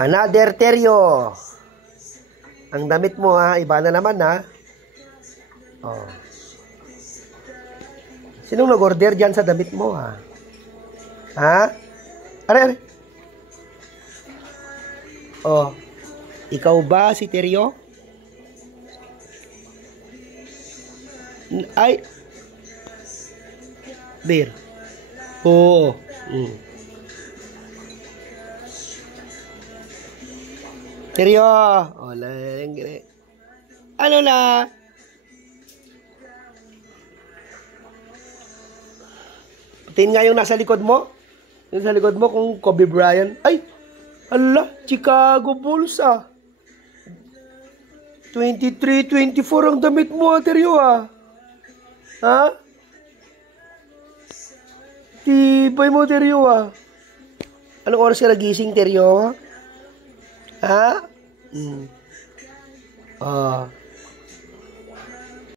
Another Teryo. Ang damit mo ha, iba na naman ha. Oh. Sinong nag-order dyan sa damit mo ha? Ha? Are. Oh. Ikaw ba si Teryo? Ay. Beer. Oo. Teryo. Hola. Ano na? Tingin nga yung nasa likod mo. Yung sa likod mo kung Kobe Bryant. Ay! Ala! Chicago Bulls ah. 23-24 ang damit mo, Teryo ah. Ha? Tibay mo, Teryo ah. Anong oras ka nagising, Teryo? Ha?